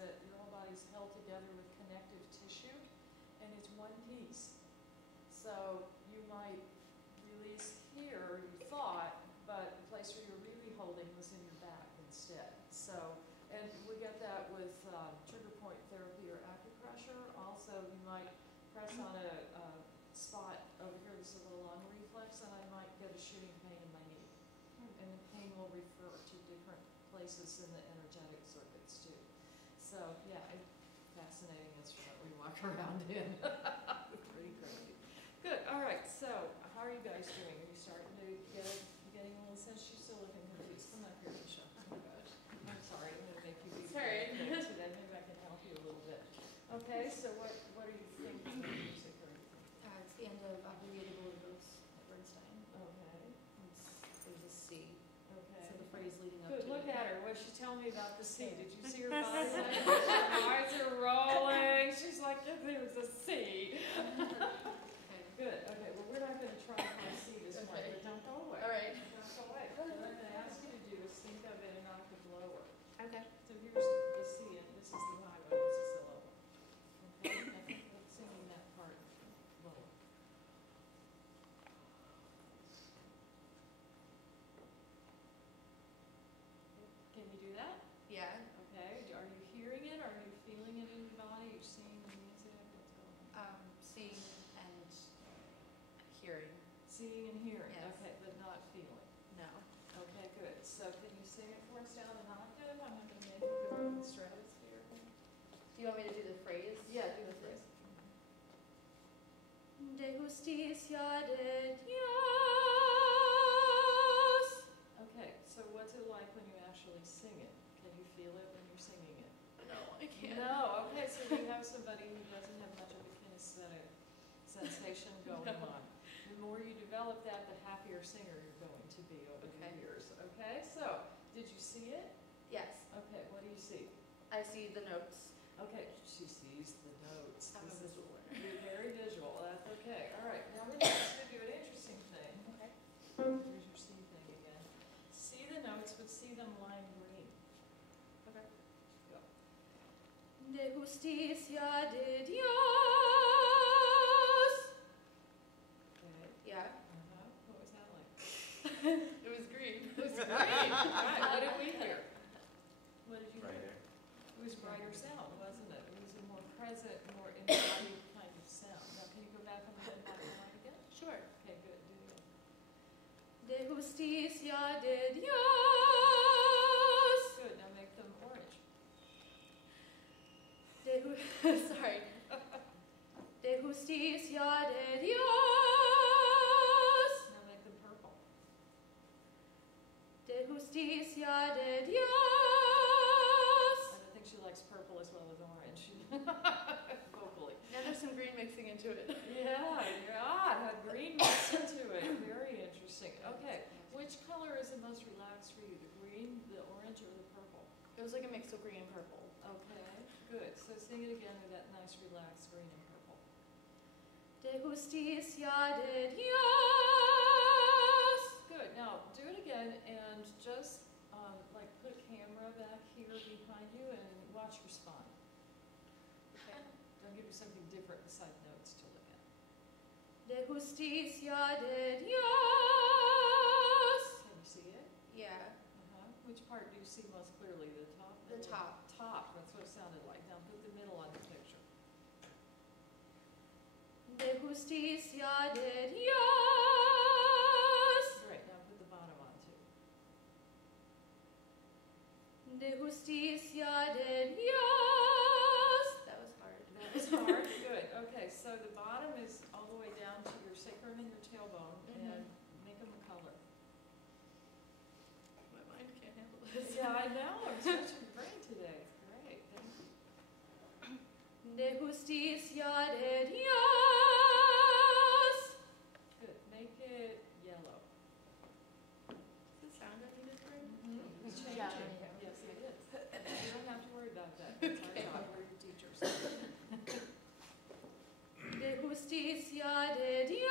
that your whole body's held together with connective tissue, and it's one piece. So you might release here, you thought, but the place where you're really holding was in your back instead. So, and we get that with trigger point therapy or acupressure. Also, you might press on a spot over here, this is a little lung reflex, and I might get a shooting pain in my knee. And the pain will refer to different places in the energetic circuits too. So yeah, fascinating instrument we walk around in. Pretty crazy. Good, all right, so how are you guys doing? Are you starting to getting a little sense? She's still looking confused. Come up here, Michelle. Oh my gosh. I'm sorry, I'm gonna make you be Sorry. today. Maybe I can help you a little bit. Okay, so what are you thinking of music or anything? It's the end of Abbreviable Rose at Bernstein. Okay. There's a C. Okay. So the phrase leading up Good, to look it. at her. What's she telling me about the sea? Did you see her body language? Her eyes are rolling. She's like, if there's a sea. Okay. Good, okay, well, we're not going to try for a sea this morning, Okay. but don't go away. All right. Don't go away. What I'm going to ask you to do is think of it an octave lower. Okay. So here's the C, and this is the high one, this is the low one. Okay, I think we're singing that part lower. Can you do that? Yeah. Okay, are you hearing it? Are you feeling it in your body? You're seeing the music? What's going on? Seeing and hearing. Seeing and hearing, Yes. okay, but not feeling. No. Okay, good. So can you sing it for us down an octave? I'm not going to make you go in the stratosphere. Do you want me to do the phrase? Yeah, do the phrase. De justicia de Dios. Okay, so what's it like when you actually sing it? Can you feel it when you're singing it? No, I can't. No, okay, so you have somebody who doesn't have much of a kinesthetic sensation going on. The more you develop that, the happier singer you're going to be over the Okay. years. Okay, so did you see it? Yes. Okay, what do you see? I see the notes. Okay, she sees the notes. I'm a This is- visual learner. You're very visual, that's okay. All right, now we're going to do an interesting thing. Okay. Here's your C thing again. See the notes, but see them lime green. Okay. Go. De justicia de Dios. Okay. Yeah. What was that like? It was green. It was green. Right, what did we hear? What did you hear? Right here. It was brighter sound, wasn't it? It was a more present, more embodied kind of sound. Now, can you go back on the black and white again? Sure. Okay, good, do it. De justicia de Dios. Good, now make them orange. Sorry. De justicia de Dios. Now make them purple. De justicia de Dios. I don't think she likes purple as well as orange, vocally. Now there's some green mixing into it. Yeah, God, a green mix into it. Very interesting. Okay, which color is the most relaxed for you, the green, the orange, or the purple? It was like a mix of green and purple. Okay, good. So sing it again with that nice relaxed green and purple. De justicia de Dios. Good. Now do it again and just like put a camera back here behind you and watch your spine. Okay. Don't give you something different beside notes to look at. De justicia de Dios. Can you see it? Yeah. Which part do you see most clearly? The top? The middle? top. Top. That's what it sounded like. Now put the middle on the picture. De justicia de Dios. Great. Now put the bottom on too. De justicia de Dios. That was hard. That was hard. Good. Okay. So the bottom is all the way down to your sacrum and your tailbone, and make them a color. My mind can't handle this. Yeah, I know. I'm stretching your brain today. Great. Thank you. De justicia de Dios. Good. Make it yellow. Does it sound any different? It's changing. Yeah. Yes, it is. You don't have to worry about that. It's our job. We're your teachers. De justicia de Dios.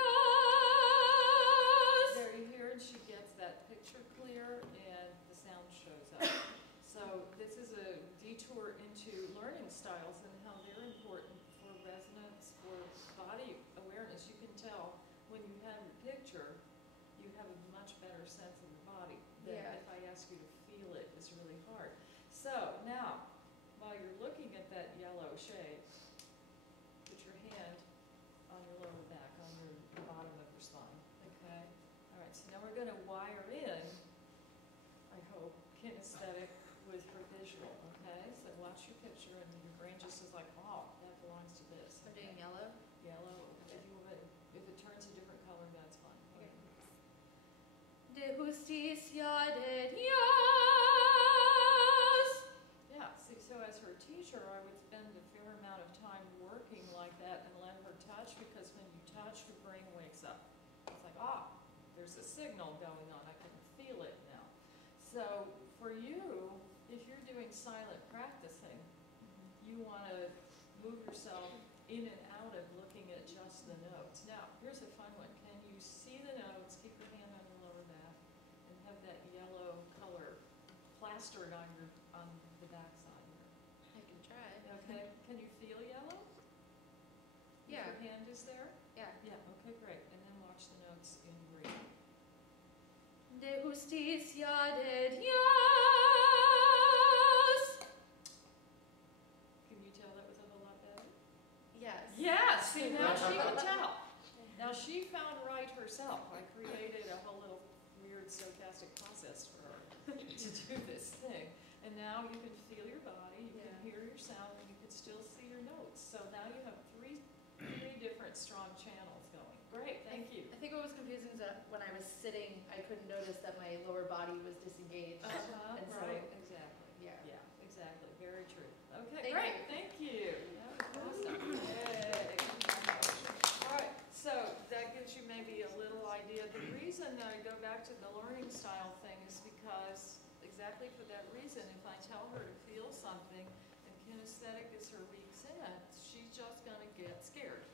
There you hear, and she gets that picture clear, and the sound shows up. So this is a detour into learning styles and how they're important for resonance, for body awareness. You can tell when you have your picture, you have a much better sense of the body than Yeah. if I ask you to feel it is really hard. So now, while you're looking at that yellow shade, put your hand on your lower back, on the bottom of your spine, okay? All right, so now we're gonna wire in, I hope, kinesthetic with her visual, okay? So watch your picture and your brain just is like, oh, that belongs to this. I'm doing okay? yellow. Yellow, if it turns a different color, that's fine. Okay. De justicia de Dios. Yeah, see, so as her teacher, I would spend a fair amount of time working like that and let her touch, because when you touch, your brain wakes up. It's like, ah, there's a signal going on, I can feel it now. So for you, if you're doing silent practicing, you want to move yourself in and out of looking at just the notes. Now, here's a fun one. Can you see the notes, keep your hand on your lower back, and have that yellow color plastered on the back side here? I can try. Okay, can you feel yellow? Yeah. If your hand is there? Yeah. Yeah, okay, great. And then watch the notes in green. De justicia de Dios. Can you tell that was a whole lot better? Yes. Yes, see, now she can tell. Now she found right herself. I created a whole little weird stochastic process for her to do this thing. And now you can feel your body, you can hear your sound, and you can still see your notes. So now you have three different strong channels going. Great, thank you. I think what was confusing is that when I was sitting, I couldn't notice that my lower body was disengaged. And so, Right, exactly. yeah. Yeah, exactly, very true. Okay, Thank great, you. thank you. That was awesome. Yay. All right, so that gives you maybe a little idea. The reason that I go back to the learning style thing is because, exactly for that reason, if I tell her to feel something and kinesthetic is her weak sense, she's just gonna get scared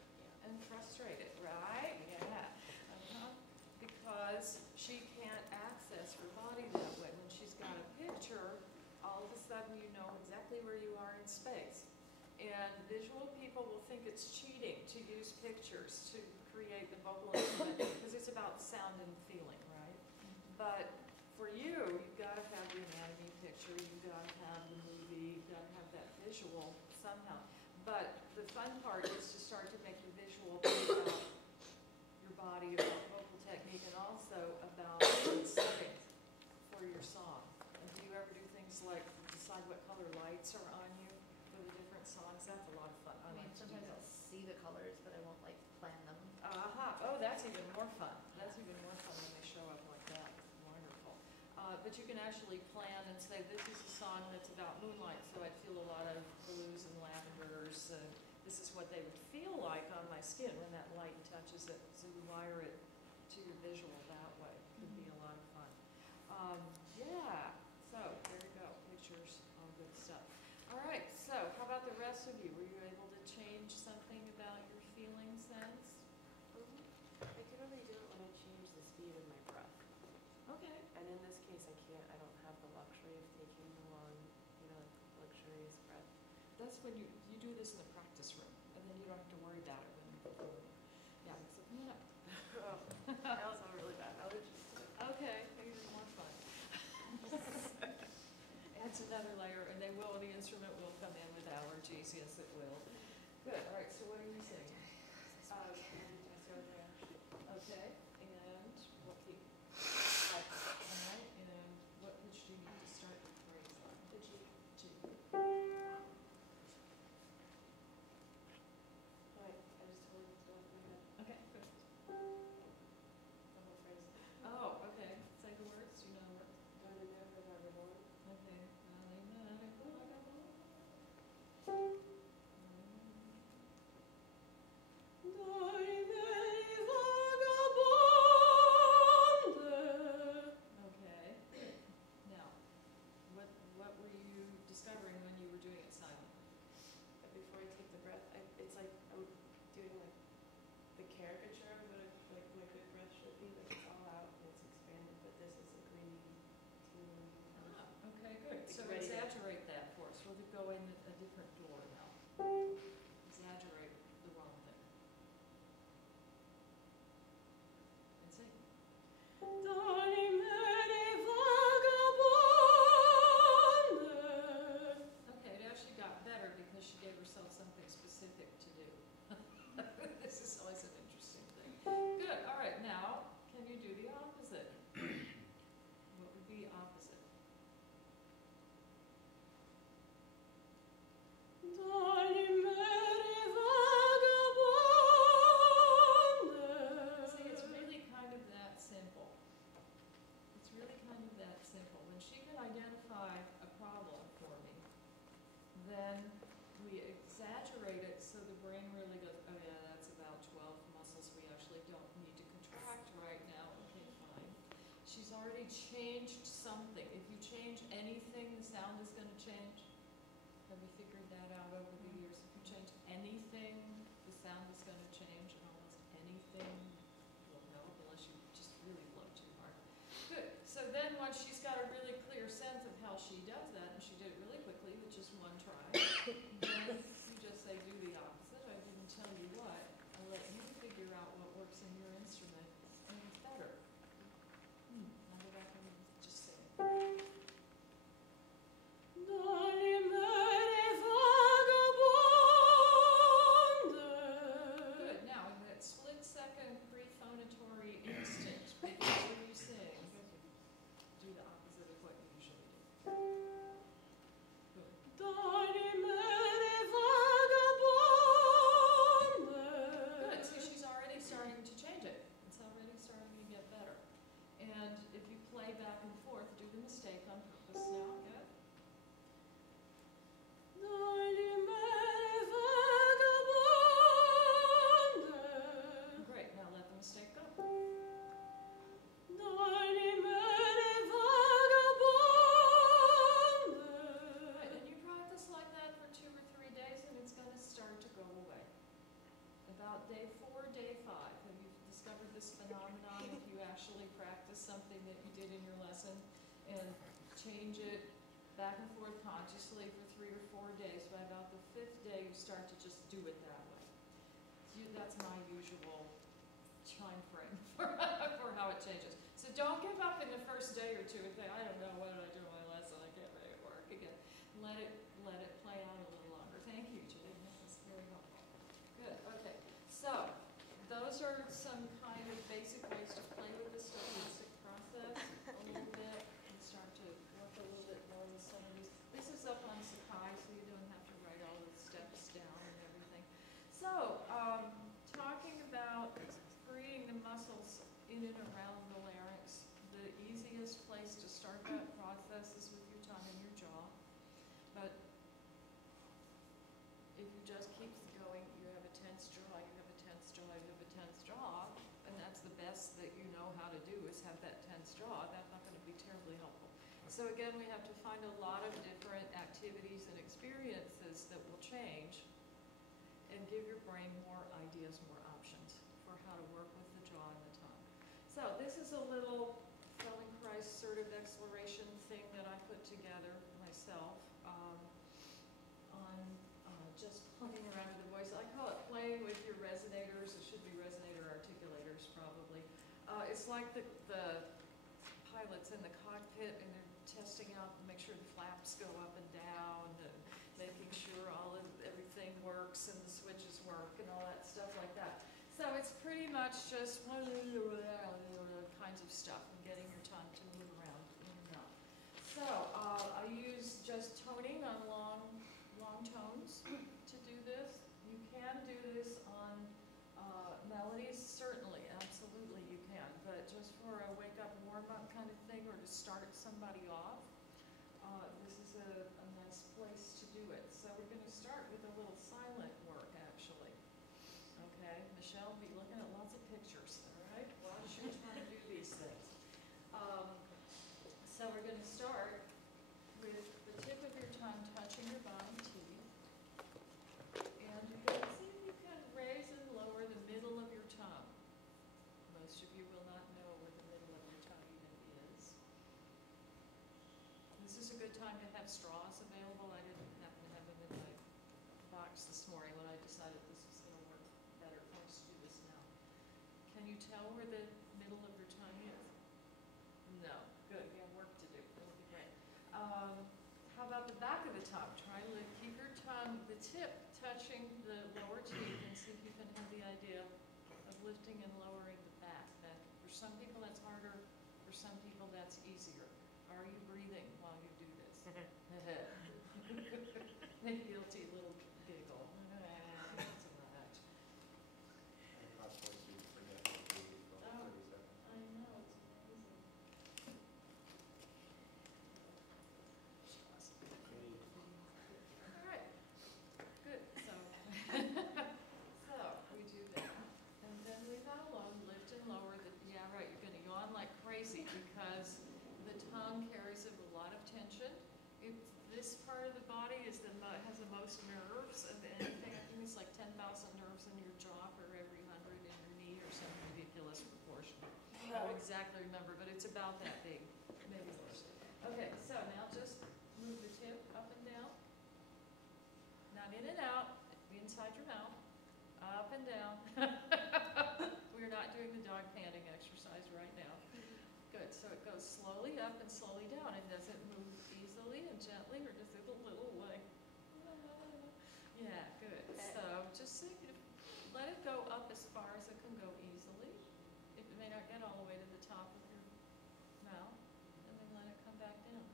and frustrated, right? Yeah. Because she can't access her body that way. When she's got a picture, all of a sudden you know exactly where you are in space. And visual people will think it's cheating to use pictures to create the vocal instrument because it's about sound and feeling, right? But for you, you've got to have the anatomy picture, you've got to have the movie, you've got to have that visual somehow. But the fun part is to start to make the visual be about your body, about vocal technique, and also about settings for your song. And do you ever do things like decide what color lights are on you for the different songs? That's a lot of fun. I mean, like to do sometimes that. I'll see the colors, but I won't like plan them. Aha, oh, that's even more fun. That's even more fun when they show up like that. Wonderful. But you can actually plan and say, this is a song that's about moonlight, so I'd feel a lot of blues and lavenders, and this is what they would feel like on my skin when that light touches it. So you wire it to your visual that way. Could be a lot of fun. Yeah, so there you go. Pictures, all good stuff. All right, so how about the rest of you? Were you able to change something about your feeling sense? I can only do it when I change the speed of my breath. Okay. And in this case, I can't, I don't have the luxury of taking the long, luxurious breath. That's when you do this in the practice room, and then you don't have to worry about it when you're performing. Yeah, so come on up. I also have really bad allergies to it. Okay, even more fun. Adds another layer, and the instrument will come in with allergies, yes it will. Good, all right, so what are you singing? Okay, and what key? All right, and what pitch do you need to start the phrase on? The G. G. Right, I just totally looked it over my head. Okay, good. The whole phrase. Oh, okay, say the words, do you know what? Going to never have one. Okay. Okay. Now, what were you discovering when you were doing it silently? But before I take the breath, it's like I'm doing like the caricature of what like my good breath should be. Like it's all out and it's expanded, but this is a breathy, teeny. Okay, good. Like So ready to- exaggerate that for us. We'll go in a different door now. Okay, now she got better because she gave herself something specific to do. This is always an interesting thing. Good, all right, now, can you do the opposite? What would be opposite? See, it's really kind of that simple. It's really kind of that simple. When she can identify a problem for me, then we exaggerate it so the brain really goes, oh yeah, that's about 12 muscles we actually don't need to contract right now. Okay, fine. She's already changed something. If you change anything, the sound is going to change. Have you figured that out over the years? If you change anything, the sound is going to change, and almost anything will help unless you just really blow too hard. Good. So then once she's got a really clear sense of how she does that, and she did it really quickly with just one try, then you just say, do the opposite. I didn't tell you what. I'll let you figure out what works in your instrument, and it's better. Now go back and just say it. Good. Now, in that split-second prephonatory instant before you sing, do the opposite of what you usually do. Good. Good. See, she's already starting to change it. It's already starting to get better. And if you play back and forth, do the mistake on purpose now. Good. Great. Now let the mistake go. Right, and you practice like that for 2 or 3 days, and it's going to start to go away. About day 4, day 5, have you discovered this phenomenon? If you actually practice something that you did in your lesson and change it back and forth consciously for 3 or 4 days, by about the 5th day, you start to just do it that way. That's my usual time frame for how it changes. So don't give up in the first day or 2 and think, I don't know, what did I do in my lesson? I can't make it work again. Let it play out a little longer. Thank you, Judy. That's very helpful. Good. Okay. So those are some kind of basic ways to play with the stochastic process a little bit and start to work a little bit more with some of these. This is up on Sakai, so you don't have to write all the steps down and everything. So, talking about freeing the muscles in and around the larynx, the easiest place to start that process is with your tongue and your jaw. But if you just keep going, you have a tense jaw, you have a tense jaw, you have a tense jaw, and that's the best that you know how to do is have that tense jaw. That's not going to be terribly helpful. So again, we have to find a lot of different activities and experiences that will change and give your brain more ideas, more options for how to work with the jaw and the tongue. So this is a little Feldenkrais sort of exploration thing that I put together myself on just playing around with the voice. I call it playing with your resonators. It should be resonator articulators probably. It's like the pilots in the cockpit, and they're testing out to make sure the flaps go up and down, and making sure everything works and the switches work and all that stuff like that. So it's pretty much just kinds of stuff and getting your tongue to move around in your mouth. So I use just toning on long tones to do this. You can do this on melodies, certainly, absolutely you can. But just for a wake-up, warm-up kind of thing, or to start somebody off, this is a nice place to do it. So we're going to start with a little silent work, actually. Okay, Michelle, be looking at lots of pictures, all right, while you're trying to do these things. So we're going to start with the tip of your tongue touching your bottom teeth. And you're going to see if you can raise and lower the middle of your tongue. Most of you will not know where the middle of your tongue even is. This is a good time to have straws available. I didn't happen to have them in my box this morning when I decided this was going to work better for us to do this now. Can you tell where the middle of your tongue is? No, good, you have work to do, that'll be great. How about the back of the tongue? Try to keep your tongue, the tip touching the lower teeth, and see if you can have the idea of lifting and lowering the back. That, for some people that's harder, for some people that's easier. Are you breathing while you do this? A guilty little giggle. That's all right. I caught twice you forget to breathe for Oh. 30 seconds. I know, it's amazing. All right, good, so, so we do that. And then leave that alone, lift and lower the, yeah, right, you're gonna yawn like crazy because the tongue carries a lot of tension. This part of the body is has the most nerves of anything. I think it's like 10,000 nerves in your jaw for every 100 in your knee or some ridiculous proportion. I don't exactly remember, but it's about that big, maybe worse. Okay, so now just move the tip up and down. Not in and out, inside your mouth, up and down. We're not doing the dog panting exercise right now. Good, so it goes slowly up and slowly down. It doesn't move easily and gently, or does it a little like, yeah, good. So just see, let it go up as far as it can go easily. It may not get all the way to the top of your mouth, and then let it come back down.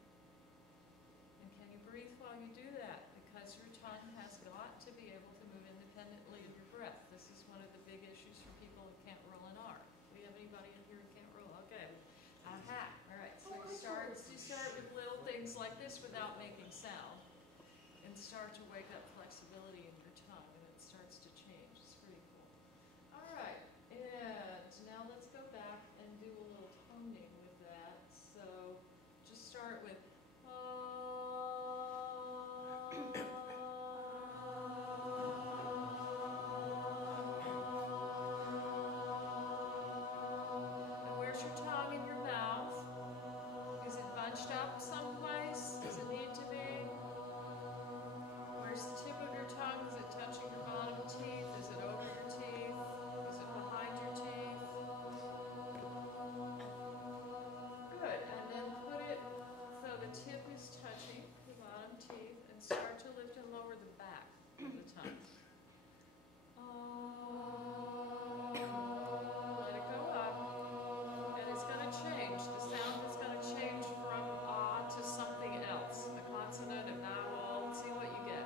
And can you breathe while you do that? Because your tongue has got to be able to move independently of your breath. This is one of the big issues for people who can't roll an R. Do we have anybody in here who can't roll? Okay. Aha, all right, so you start with little things like this without making sound, and start to wake up flexibility in your tongue, and it starts to change. It's pretty cool. All right, and now let's go back and do a little toning with that. So just start with and where's your tongue in your mouth? Is it bunched up someplace? Does it need to be? Where's the tip of your tongue? Is it touching your bottom teeth? Is it over your teeth? Is it behind your teeth? Good, and then put it so the tip is touching the bottom teeth, and start to lift and lower the back of the tongue. Let it go up, and it's going to change. The sound is going to change from ah to something else, a consonant, a vowel. See what you get.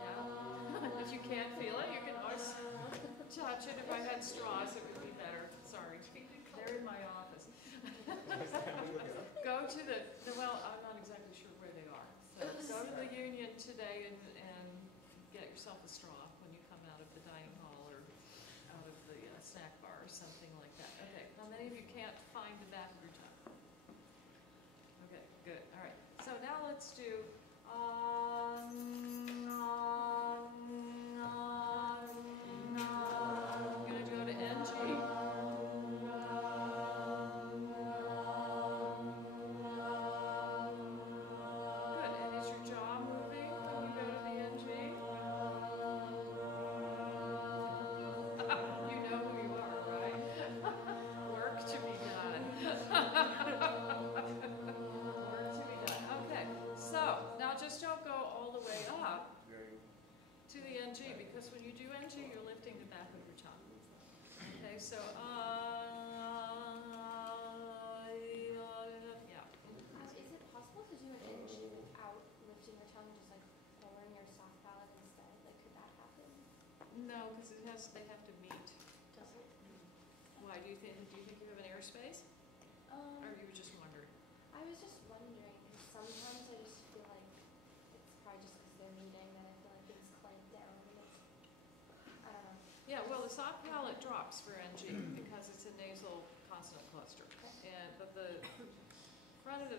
Yeah. If you can't feel it, you can always touch it. If I had straws, it would be better. Sorry. They're in my office. Go to well, I'm not exactly sure where they are. So go to the Union today and get yourself a straw when you come out of the dining hall or out of the snack bar or something like that. Okay, how many of you can't find the back of your tongue? Okay, good, all right. So now let's do, I'm gonna go to NG. Good, and is your jaw moving when you go to the NG? You know who you are, right? Work to be done. Work to be done. Okay, so now just don't go all the way up Very to the NG, because when you do NG, you're lifting the back of your tongue. Okay, so yeah. Is it possible to do an inch without lifting your tongue, just like lowering your soft palate instead? Like, could that happen? No, because they have to meet. Does it? Why, do you think you have an airspace? Or you were just wondering? I was just wondering, because sometimes I just feel like it's probably just because they're meeting that I feel like it's clamped down and it's, I don't know. Yeah, well, the soft palate drops for NG because it's a nasal consonant cluster. But the front of the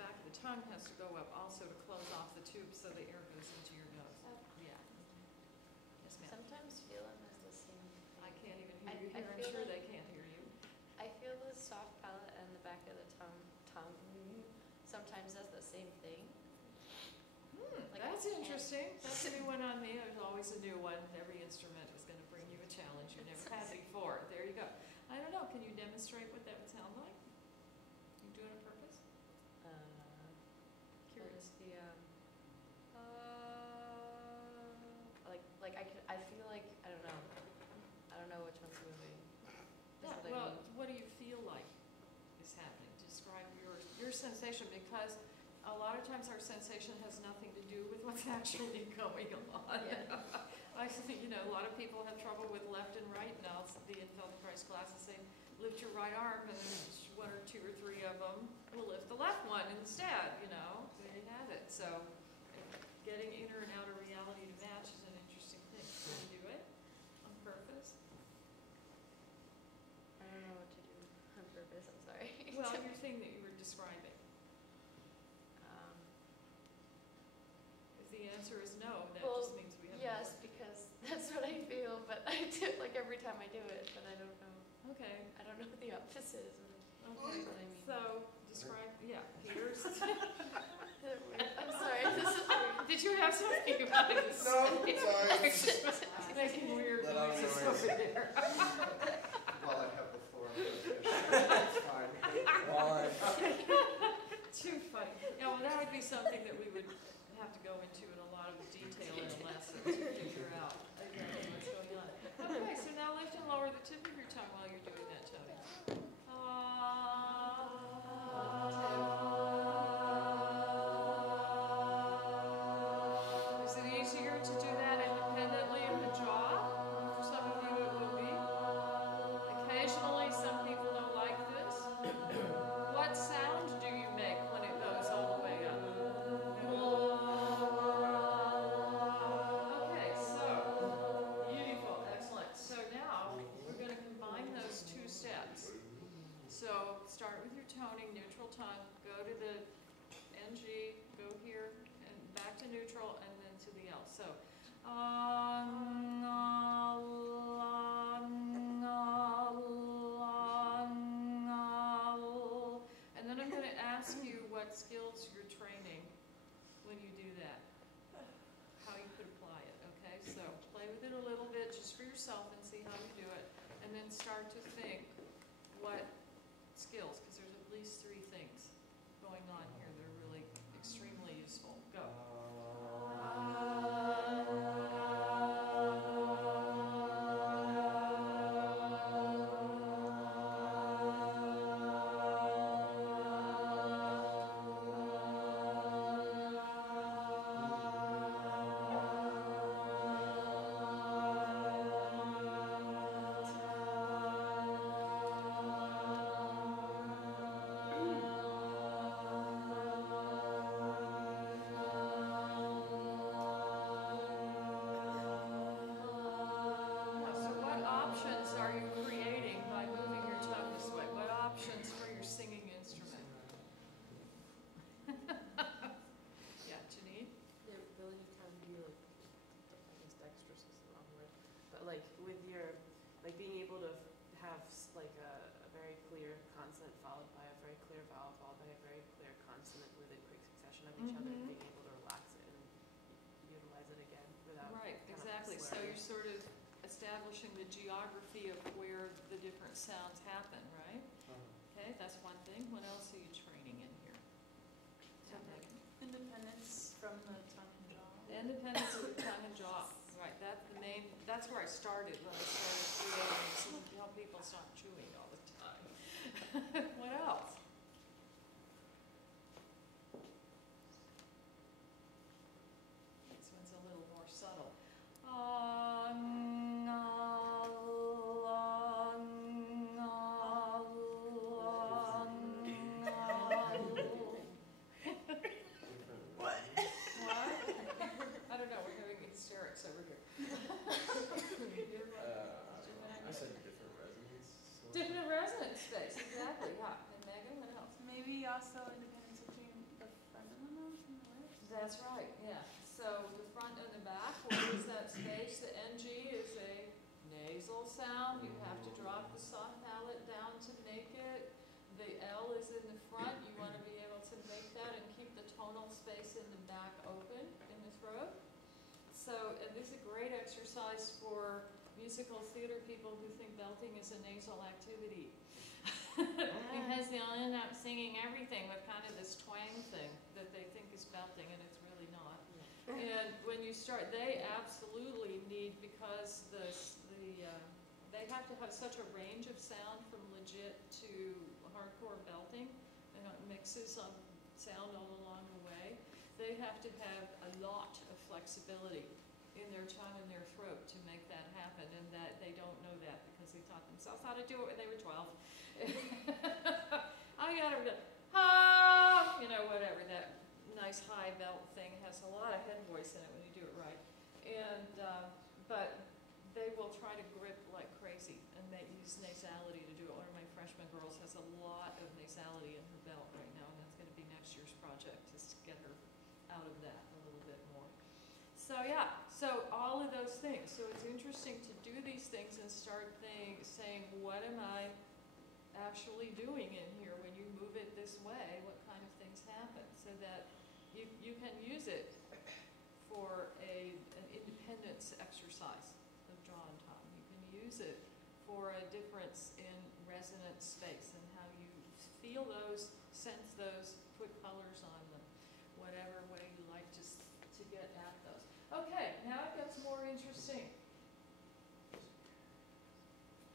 back of the tongue has to go up also to close off the tube so the air goes into your nose. Okay. Yeah. Yes, ma'am. Sometimes feel them as the same thing. I can't even I- hear you I here. I'm feel sure like- they can't hear you. I feel the soft palate and the back of the tongue sometimes as the same thing. Like That's I can't- interesting. That's a new one on me. There's always a new one. Every instrument is going to you never had before. There you go. I don't know, can you demonstrate what that would sound like? You do it on purpose? Curious. I feel like, I don't know which one's moving. Yeah, That's what I well, mean. what do you feel like is happening? Describe your sensation, because a lot of times our sensation has nothing to do with what's actually going on. Yeah. I think, a lot of people have trouble with left and right now. The in Feldenkrais classes say, lift your right arm, and there's one or two or three of them will lift the left one instead, There you have it. So getting inner and outer reality to match is an interesting thing. Can you do it on purpose? I don't know what to do on purpose, I'm sorry. Well, your thing that you were describing. If the answer is no, that Well, just means we have. yes, because that's what I feel, but I do, like every time I do it, but I don't know. Okay, I don't know what the opposite is. okay. What I mean. So describe, Peter's. I'm sorry, this is weird. Did you have something you wanted to say? No, sorry. Making weird Let out noises noise. over there. Well, I have the floor. It's fine. Why? Too funny. Yeah, well, that would be something that we would have to go into in a lot of detail in a lesson to figure out exactly what's going on. Okay, so now lift and lower the tip of your tongue while you're doing that, Tony. Is it easier to do that independently of the jaw? For some of you it will be. Occasionally some people don't like this. What sound do you make when it goes all the way up? Okay, so, beautiful, excellent. So now, we're going to combine those two steps. So, start with your toning, neutral tongue, go to the NG, go here, and back to neutral, and then to the L. So, and then I'm going to ask you what skills you're training when you do that, how you could apply it, okay? So play with it a little bit just for yourself and see how you do it, and then start to think what skills, because there's at least 3 things going on here that are really extremely useful. Go. So what options are you creating by moving your tongue this way? What options for your singing instrument? Yeah, Janine? The ability to kind of be like, I guess dexterous is the wrong word, but like with your, like being able to have like a very clear consonant followed by a very clear vowel followed by a very clear consonant within quick succession of each other, and Mhm. being able to relax it and utilize it again without Right, kind of exactly. So slurring. you're sort of establishing the geography of where the different sounds happen, right? Okay, that's one thing. What else are you training in here? Yeah, Megan? Independence from the tongue and jaw. Independence of the tongue and jaw. Right, that's where I started when I started creating, so to help people stop chewing all the time. What else? This one's a little more subtle. What? I don't know, we're having hysterics over here. I said different resonance. So Different resonance space, exactly, yeah. And Megan, what else? Maybe also independence between the front of the mouth and the lips. That's right, yeah. So the front and the back, what is that space? The NG is a nasal sound. You have to drop the soft palate down to make it. The L is in the front. You want to be able to make that and keep the tonal space in the back open in the throat. So, and this is a great exercise for, musical theater people who think belting is a nasal activity. Because they'll end up singing everything with kind of this twang thing that they think is belting, and it's really not. And when you start, they absolutely need, because they have to have such a range of sound from legit to hardcore belting, and it mixes on sound all along the way. They have to have a lot of flexibility in their tongue and their throat to make that happen, and that they don't know that because they taught themselves how to do it when they were 12. I gotta, whatever, that nice high belt thing has a lot of head voice in it when you do it right. And, but they will try to grip like crazy, and they use nasality to do it. One of my freshman girls has a lot of nasality in her belt right now, and that's gonna be next year's project, is to get her out of that a little bit more. So yeah, so all of those things. So it's interesting to do these things and start saying, what am I actually doing in here when you move it this way? What kind of things happen? So that you can use it for an independence exercise of jaw and tongue. You can use it for a difference in resonant space and how you feel those, sense those, put colors on them, whatever way you like to get at those. Okay, now it gets more interesting.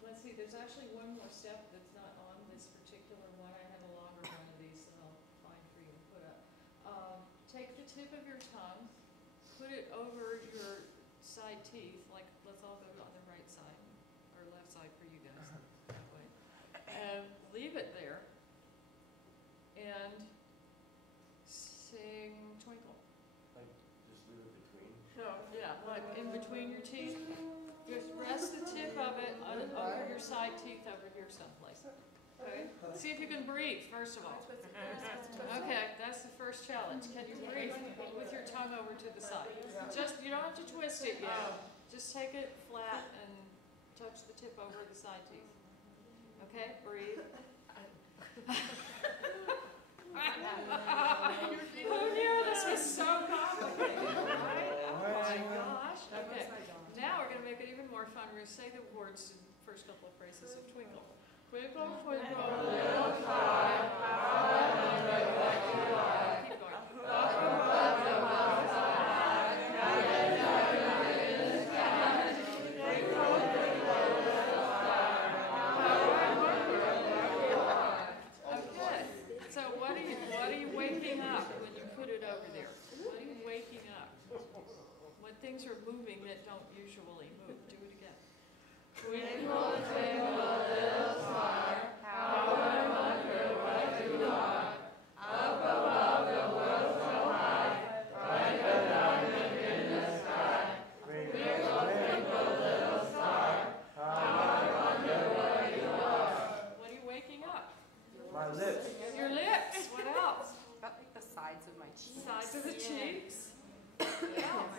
Let's see, there's actually one more step that's not on this particular one. I have a longer one of these that I'll find for you to put up. Take the tip of your tongue, put it over your side teeth, like let's all go on the right side, or left side for you guys, that way. And leave it there, and sing Twinkle. Like, just leave it between? No, yeah, like in between your teeth. Just rest the tip of it over your side teeth over here someplace. Okay? See if you can breathe, first of all. Okay, that's the first challenge. Can you breathe with your tongue over to the side? Just, you don't have to twist it yet. Just take it flat and touch the tip over the side teeth. Okay, breathe. Who knew this was so complicated, right? Oh my gosh. Okay. Now we're going to make it even more fun. We're going to say the words, the first couple of phrases of Twinkle. Twinkle, twinkle, little star, how I wonder what you are. Keep going. Up above the hillside, guided diamond in the sky. Twinkle, twinkle, little star, how I wonder what you are. Okay. So what are you waking up when you put it over there? What are you waking up? When things are moving that don't usually move. Do it again. Twinkle, twinkle, little star, how I wonder what you are. Up above the world so high, like a diamond in the sky. Twinkle, twinkle, little star, how I wonder what you are. What are you waking up? My lips. Your lips. What else? About like the sides of my cheeks. Sides of the cheeks. What else?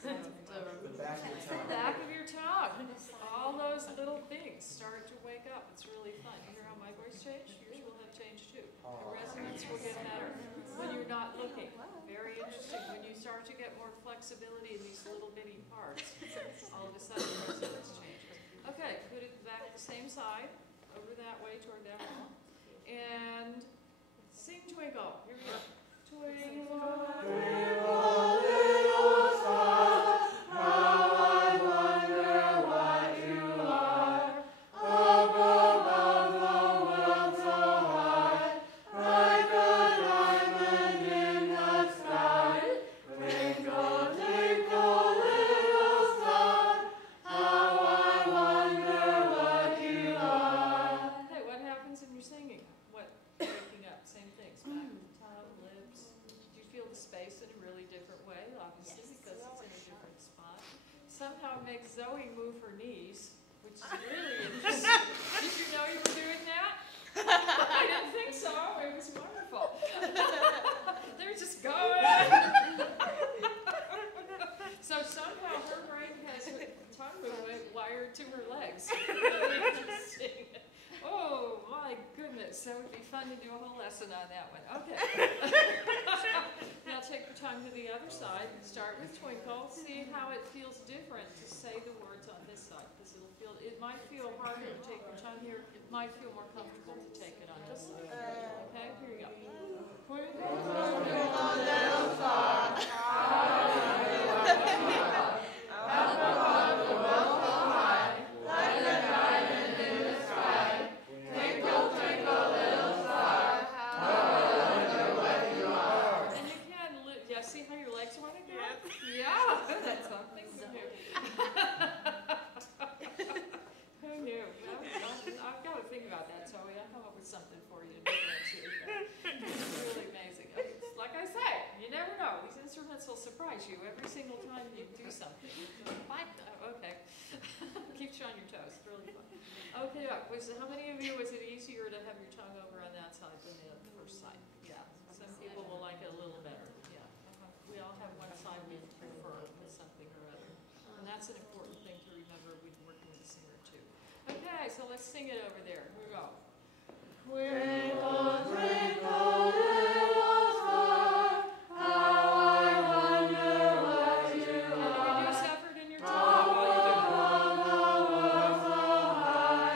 The back of your tongue. Back of your tongue. All those little things start to wake up. It's really fun. You hear how my voice changed? Yours will have changed too. The resonance will get better when you're not looking. Very interesting. When you start to get more flexibility in these little bitty parts, all of a sudden the resonance changes. Okay, put it back the same side, over that way toward that wall. And sing Twinkle. Here we go. Twinkle, twinkle, little star, how I wonder what you are. Up above the world so high, like a diamond in the sky. Twinkle, twinkle, little star, how I wonder what you are. Hey, what happens when you're singing? What? Waking up, same things. Back of the tongue, lips. Do you feel the space in a really different way? Obviously, because it's in a different spot. Somehow it makes Zoe move her knees, which is really interesting. Did you know you were doing that? I didn't think so. It was wonderful. They're just going. So somehow her brain has her tongue movement wired to her legs. Really interesting. Oh my goodness, that would be fun to do a whole lesson on that one. Okay. Now take your tongue to the other side. Start with Twinkle. See how it feels different to say the words on this side. This is it might feel harder to take your tongue here, it might feel more comfortable to take it on this side. Okay, here you go. Twinkle, twinkle, little star, how I wonder up above the willow high, like a diamond in the sky. Twinkle, twinkle, little star, how I wonder what you are. And you can, yeah, see how your legs want to go? Yeah, that's something. Who knew? I've got to think about that, Zoe. I'll come up with something for you to differentiate that. It's really amazing. Like I say, you never know. These instruments will surprise you every single time you do something. Okay. Keeps you on your toes. It's really fun. Okay, how many of you, was it easier to have your tongue over on that side than the first side? Yeah. Some people will like it a little better. Yeah. We all have one side we prefer with something or other. And that's an important thing to remember when working with a singer too. Okay, so let's sing it over there. Here we go. Twinkle, twinkle, little star, how I wonder what you are. Reduce effort in your tongue while you do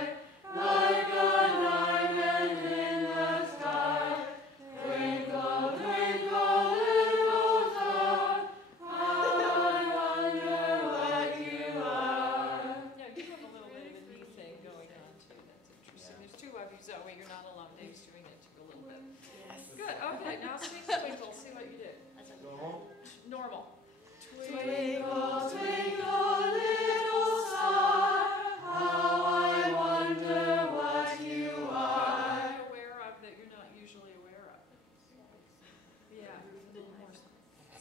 it. Like a diamond in the sky. Twinkle, twinkle, little star, how I wonder what you are. Yeah, you have a little bit of a knee thing going on too. That's interesting. There's two of you, Zoe. You're not alone. Dave's doing it too a little bit. Good. Okay, now sing Twinkle. See what you did. Normal? Normal. Twinkle, twinkle, little star, how I wonder what you are. Aware of that you're not usually aware of. Yeah, a little more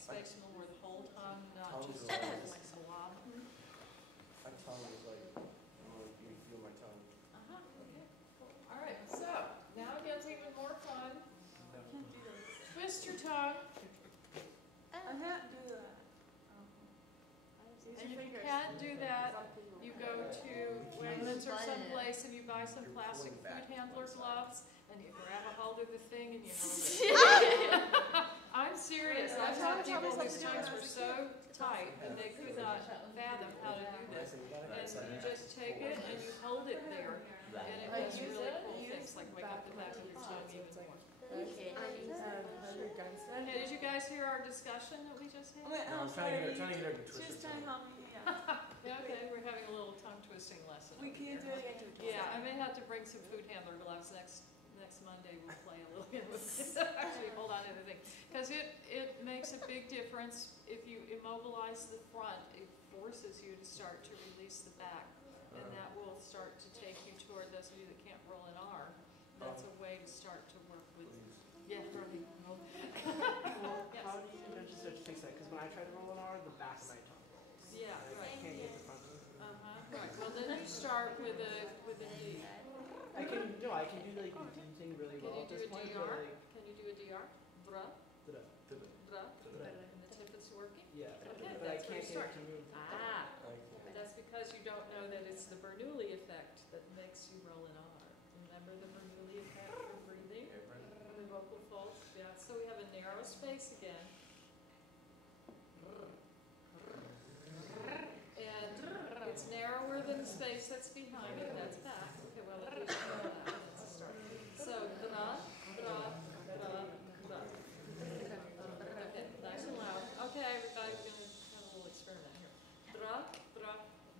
space, a little more the whole tongue, not Tongue's just a lot. like a blob. My tongue is like, I don't know if you feel my tongue. Okay, cool. All right, so now it gets even more fun. Twist your tongue. I can't do that. And if you can't do that, you go to Wegmans or someplace and you buy some plastic food handler gloves and you grab a hold of the thing and you hold it. I'm serious. I've had people whose tongues were so tight and they could not fathom how to do this. And you just take it and you hold it there. And it does really cool things like wake up the back of your tongue even more. Okay. Okay, did you guys hear our discussion that we just had? Wait, No, I'm trying to get her to twist Just her trying to tongue. help me, yeah. Yeah, okay, we're having a little tongue twisting lesson. We over can't here. do it again. Yeah, I may have to bring some food handler gloves next Monday. We'll play a little bit with it. Actually, hold on to the thing. Because it makes a big difference if you immobilize the front. It forces you to start to release the back. And that will start to take you toward those of you that can't roll an R. That's a way to start to work with. Yeah, really. Yes. How do you just start to fix that? Because when I try to roll an R, the back of my tongue rolls. Yeah, I right. can't get the front of it. Right. Well, then you start with a D. I can do like the D thing really Can well you at do this a point. DR? But like, Can you do a DR? Bruh, da-da, bruh. da-da. And the tip is working. Yeah, Okay, but I that's where can't you get start. it to move. Ah, Like, that's because you don't know that it's the Bernoulli effect that makes you roll an R. Remember the Bernoulli effect for breathing? The vocal folds. Yeah. So we have a narrow space again. And it's narrower than the space that's behind it. That's back. Okay, well, at least you know that. That's a start. So, dra, dra, dra, dra. Okay, nice and loud. Okay, everybody, we're going to have a little experiment here. Dra, dra,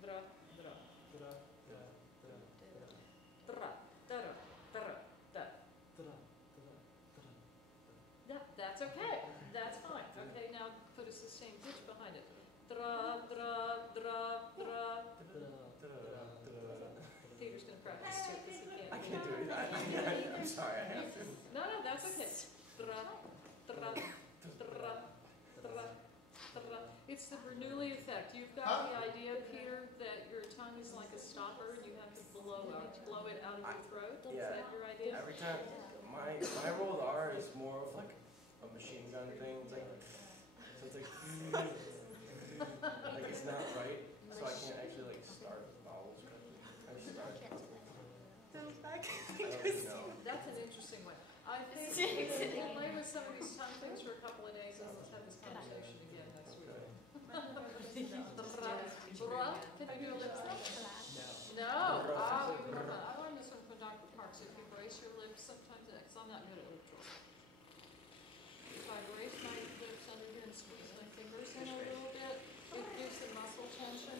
dra, dra. Da-da, da-da, da-da, Dra, da, da, da, da. da-da, da-da, da-da. Yeah, that's okay. That's fine. Okay, now put a sustained pitch behind it. Dra, dra, dra, dra. Peter's going to practice too because he can't. I can't do it. I'm sorry, I have to. No, that's okay. Dra, dra, dra, dra, dra. It's the Bernoulli effect. You've got the idea, Peter, that your tongue is like a stopper and you have to blow it out of your throat. Is Yeah. that your idea? Every time, my rolled R is more of like a machine gun thing. It's like, so it's like it's not right, so I can't actually like start vowels correctly. I start. I don't even know. That's an interesting one. I think we'll play with some of these tongue things for a couple of days and let's have this conversation again next week. Can you do a lip sync? No. squeeze my fingers in a little bit. It gives the muscle tension.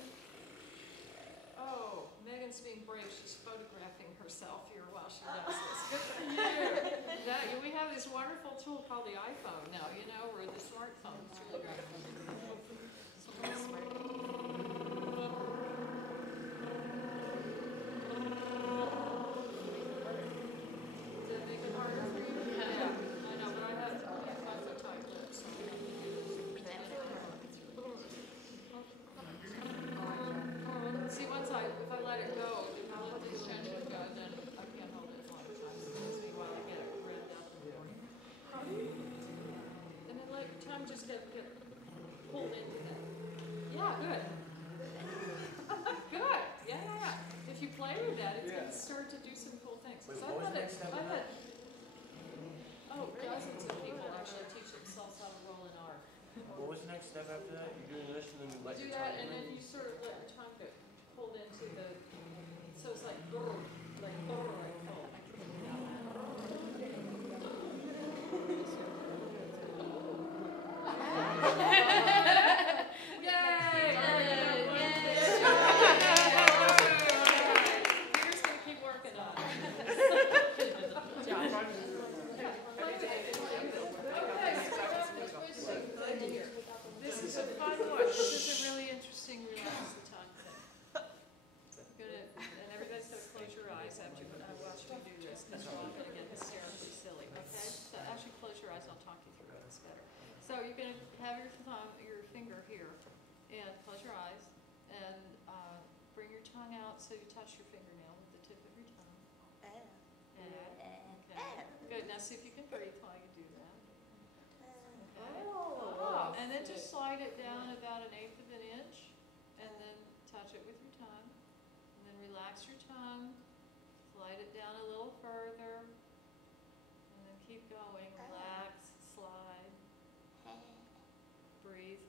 Oh, Megan's being brave. She's photographing herself here while she does this. Good for you. We have this wonderful tool called the iPhone now, you know, or the smartphone. It's really great. Does that make it harder for you? Yeah, I know, but I have so tight lips, so I have to do this. See, if I let it go, if I let the tension go, then I can't hold it a long time. So it takes me a while to get it revved up. And then let your tongue just get pulled into that. Yeah, good. Good. Yeah. If you play with that, it's going to start to do some cool things. Wait, 'Cause what was the next step of that? Dozens of people actually teach themselves how to roll an R. What was the next step after that? You're doing this and then you let Do your that, tongue and in? then you sort of let your tongue get pulled into the, so it's like brr, like brr, like pull. Yay! Peter's gonna keep working on it. This is a fun one. This is a really interesting relax the tongue thing. And everybody's gonna close your eyes after I watch you do this, because you're all gonna get hysterically silly, okay? So actually close your eyes, I'll talk you through it, it's better. So you're gonna have your finger here, and close your eyes, and bring your tongue out so you touch your fingernail with the tip of your tongue. Okay, good. Now see if you can breathe while you do that. Okay. And then just slide it down about 1/8 of an inch, and then touch it with your tongue. And then relax your tongue, slide it down a little further, and then keep going. Relax, slide, breathe.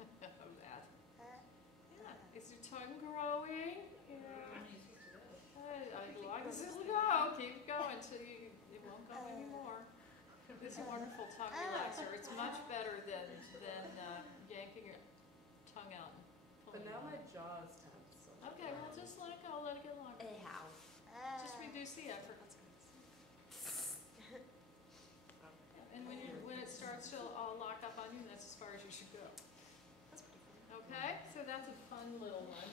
Of that. Yeah. Is your tongue growing? Yeah. I'd like this to go. Keep going till it won't go anymore. It's a wonderful tongue relaxer. It's much better than yanking your tongue out and But pulling now it my on. jaw is tense. So Okay, well just let it go, let it get longer. Just reduce the effort. And when it starts to all lock up on you, that's as far as you should go. Okay, so that's a fun little one.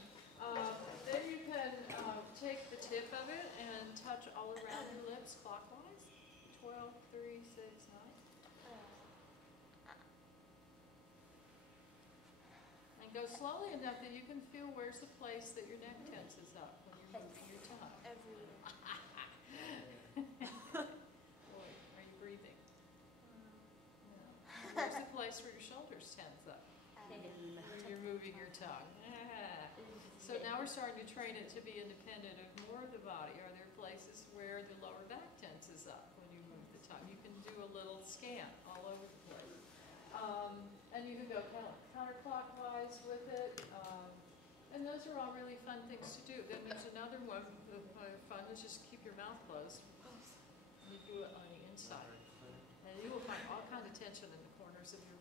Then you can take the tip of it and touch all around your lips clockwise. 12, 3, 6, 9. And go slowly enough that you can feel where's the place that your neck tenses up when you're moving your tongue. Boy, are you breathing? No. Where's the place where your shoulders tense up when you're moving your tongue? So now we're starting to train it to be independent of more of the body. Are there places where the lower back tenses up when you move the tongue? You can do a little scan all over the place. And you can go counterclockwise with it. And those are all really fun things to do. Then there's another one that's fun, is just keep your mouth closed. And you do it on the inside. And you will find all kinds of tension in the corners of your